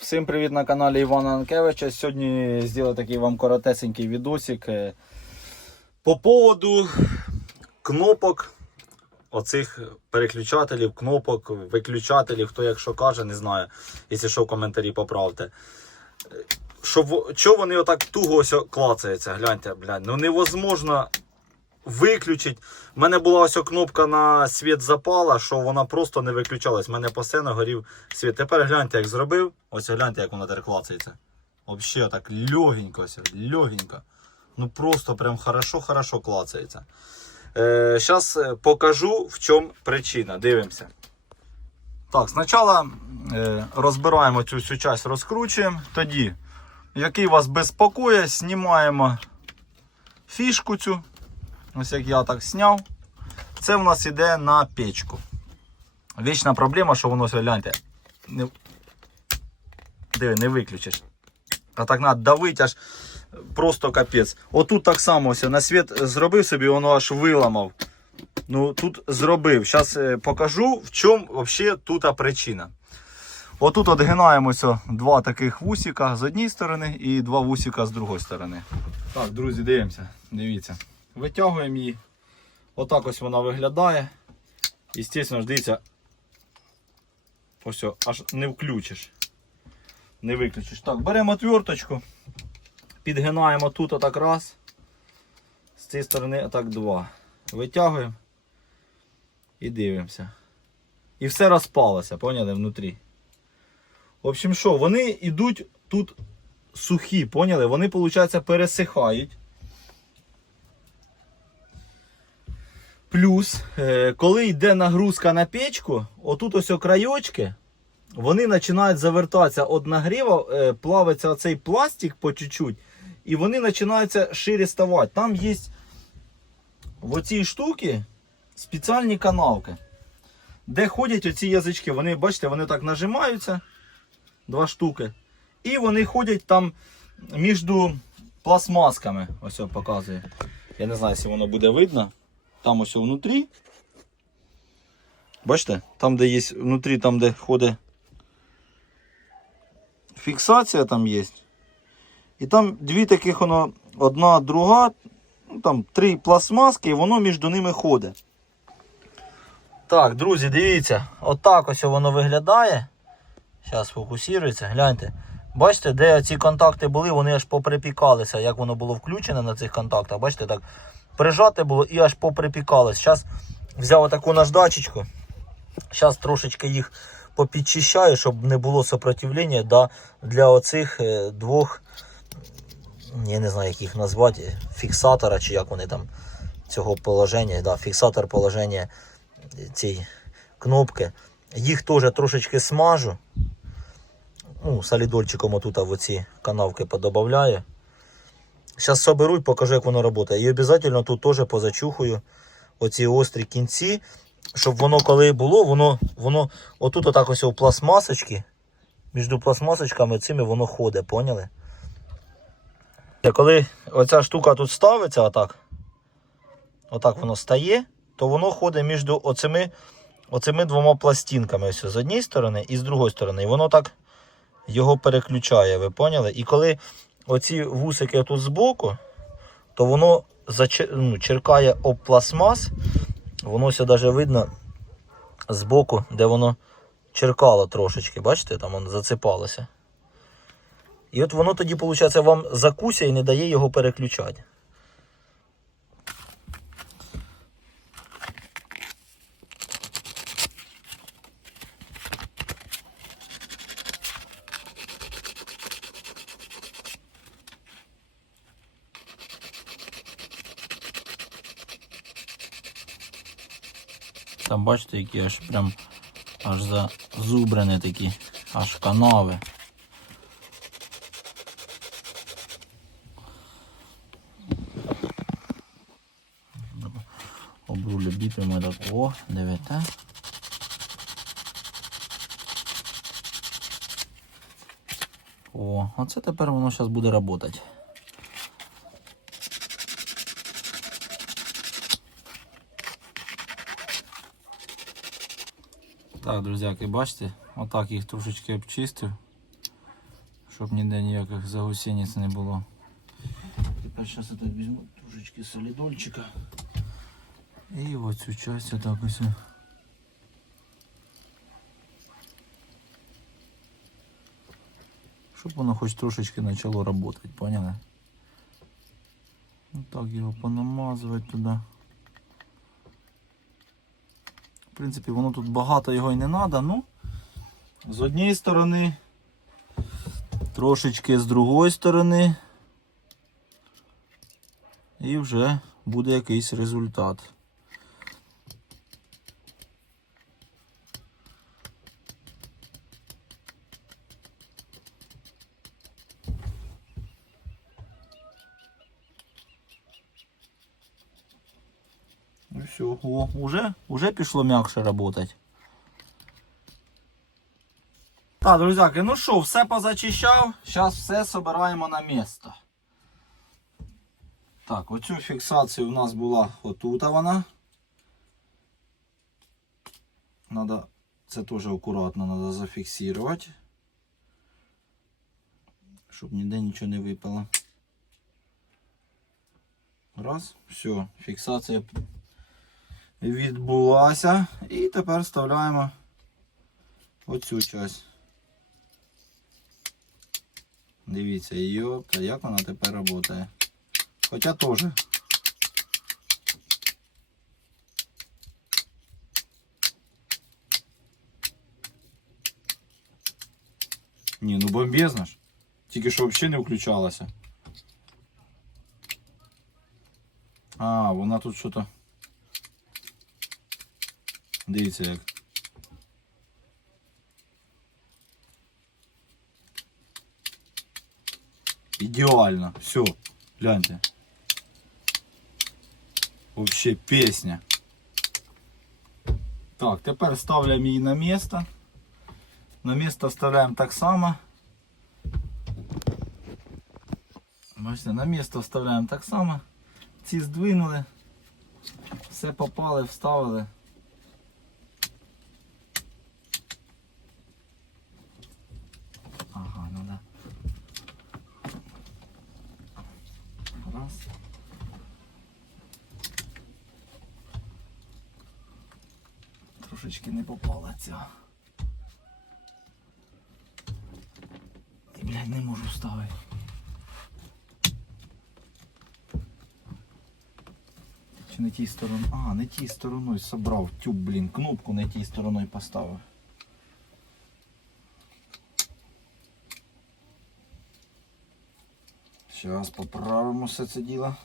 Всім привіт на каналі Івана Анкевича. Сьогодні зробив такий вам коротесенький відосик е, по поводу кнопок, оцих переключателів, кнопок, виключателів, хто як що каже, не знаю. Якщо що в коментарі поправте. Е, Що, вони отак туго клацаються? Гляньте, блядь, ну невозможно виключити. У мене була ось кнопка на світ запала, що вона просто не виключалась. У мене постійно горів світ. Тепер гляньте, як зробив. Ось гляньте, як вона тепер клацається. Взагалі так легенько, ось, легенько. Ну просто прям хорошо-хорошо клацається. Е, Зараз покажу, в чому причина. Дивимося. Так, спочатку е, розбираємо цю всю часть, розкручуємо. Тоді, який вас безпокоє, знімаємо фішку цю. Ось як я так зняв. Це в нас іде на печку. Вічна проблема, що воно гляньте. Не... Диви, не виключиш. А так треба давити аж просто капець. Отут так само ось на світ зробив собі, воно аж виламав. Ну тут зробив. Зараз покажу, в чому взагалі тут причина. Отут от гинаємося два таких вусика з однієї сторони і два вусика з другої сторони. Так, друзі, дивимося. Дивіться. Витягуємо її. Отак ось вона виглядає. І, звісно ж, дивіться. Ось, аж не включиш. Не виключиш. Так, беремо отверточку. Підгинаємо тут отак раз. З цієї сторони отак два. Витягуємо. І дивимося. І все розпалося, поняли, внутрі. В общем, що, вони йдуть тут сухі, поняли? Вони, виходить, пересихають. Плюс, е, коли йде нагрузка на печку, отут ось краєчки, вони починають завертатися від нагріва, е, плавиться оцей пластик по чуть-чуть, і вони починаються шире ставати. Там є в оцій штуці спеціальні канавки, де ходять оці язички. Вони, бачите, вони так нажимаються, два штуки. І вони ходять там між пластмасками. Ось от показує. Я не знаю, якщо воно буде видно. Там ось внутрі. Бачите? Там, де є внутрі, там, де ходить фіксація там є. І там дві таких воно, одна, друга, ну, там три пластмаски, і воно між ними ходить. Так, друзі, дивіться, отак ось воно виглядає. Зараз фокусується, гляньте. Бачите, де ці контакти були, вони аж поприпікалися, як воно було включене на цих контактах. Бачите, так прижати було і аж поприпікалось. Зараз взяв таку наждачечку. Зараз трошечки їх попідчищаю, щоб не було сопротивлення да, для оцих е, двох, я не знаю, як їх назвати, фіксатора, чи як вони там цього положення, да, фіксатор положення цієї кнопки. Їх теж трошечки смажу. Ну, солідольчиком отут в оці канавки подобавляю. Зараз соберу і покажу, як воно працює. І обов'язково тут теж позачухаю оці острі кінці, щоб воно коли було, воно, воно отут отак ось у пластмасочки, між пластмасочками цими воно ходить, поняли? Коли оця штука тут ставиться, отак, отак воно стає, то воно ходить між оцими, оцими двома пластинками ось з однієї сторони і з другої сторони. І воно так його переключає, ви поняли? І коли оці вусики тут збоку, то воно ну, черкає об пластмас. Воно все навіть видно збоку, де воно черкало трошечки. Бачите, там воно зацепалося. І от воно тоді, виходить, вам закуся і не дає його переключати. Там бачите, які аж прям аж зазубрені такі, аж канави. Обрулю біпимо так. О, дивите. О, оце тепер воно зараз буде працювати. Так, друзяки, бачите, отак їх трошечки обчистив. Щоб ніде ніяких загусениць не було. Тепер зараз я так візьму трошечки солідольчика. І оцю часть отак ось. Щоб воно хоч трошечки почало працювати, поняли? Так його понамазувати туди. В принципі, воно тут багато його і не треба, ну з однієї сторони, трошечки з другої сторони. І вже буде якийсь результат. Ну все, о, уже, уже пішло м'якше работать. Так, друзяки, ну що, все позачищав. Зараз все собираємо на місто. Так, оцю фіксацію у нас була отут вона. Надо, це теж акуратно треба зафіксувати. Щоб ніде нічого не випало. Раз, все, фіксація відбулася. І тепер вставляємо оцю часть. Дивіться, йопта, як вона тепер працює. Хоча теж. Ні, ну бомбезно ж. Тільки що взагалі не включалася. А, вона тут що-то. Дивіться як. Ідеально. Все. Гляньте. Вообще песня. Так, тепер ставляємо її на місце. На місце вставляємо так само. Бачите, на місце вставляємо так само. Ці здвинули. Все попали, вставили. Раз. Трошечки не попала ця. І, блядь, не можу вставити. Чи не тій стороною? А, не тій стороною собрав. Тюб, блін, кнопку не тій стороною поставив. Зараз поправимо все це діло.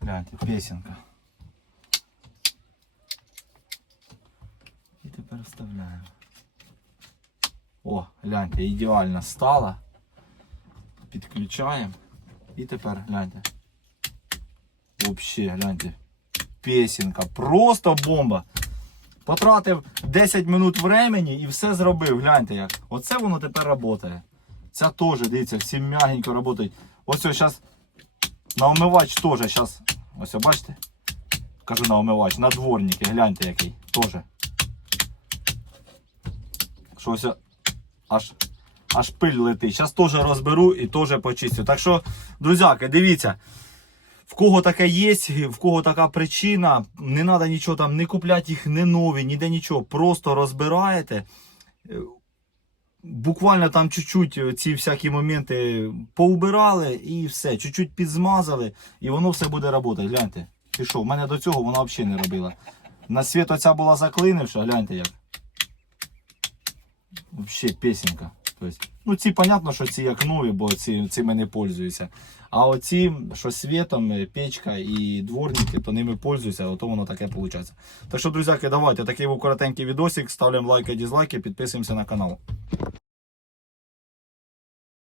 Гляньте, песенка. І тепер вставляємо. О, гляньте, ідеально стало. Підключаємо. І тепер гляньте. Вообще, гляньте. Песенка. Просто бомба. Потратив 10 минут времени і все зробив. Гляньте як. Оце воно тепер працює. Ця теж, дивіться, всі м'ягенько працюють. Ось ось зараз на омивач теж зараз. Ось бачите? Кажу на омивач, на дворники, гляньте який. Теж. Що ось аж, аж пиль летить. Зараз теж розберу і теж почистю. Так що, друзяки, дивіться. В кого таке є, в кого така причина, не треба нічого там, не купляти їх не нові, ніде нічого. Просто розбираєте. Е, Буквально там чуть-чуть ці всякі моменти поубирали і все, чуть-чуть підзмазали, і воно все буде працювати. Гляньте. І що, в мене до цього вона взагалі не робила. На світ оця була заклинивша, гляньте як. Вообще песенка. Тобто, ну ці понятно, що ці як нові, бо ці, цими не пользуюся. А оці, що світом, е, печка і дворники, то ними пользуюся, ото воно таке виходить. Так що, друзяки, давайте такий коротенький відосик. Ставимо лайки, дізлайки, підписуємося на канал.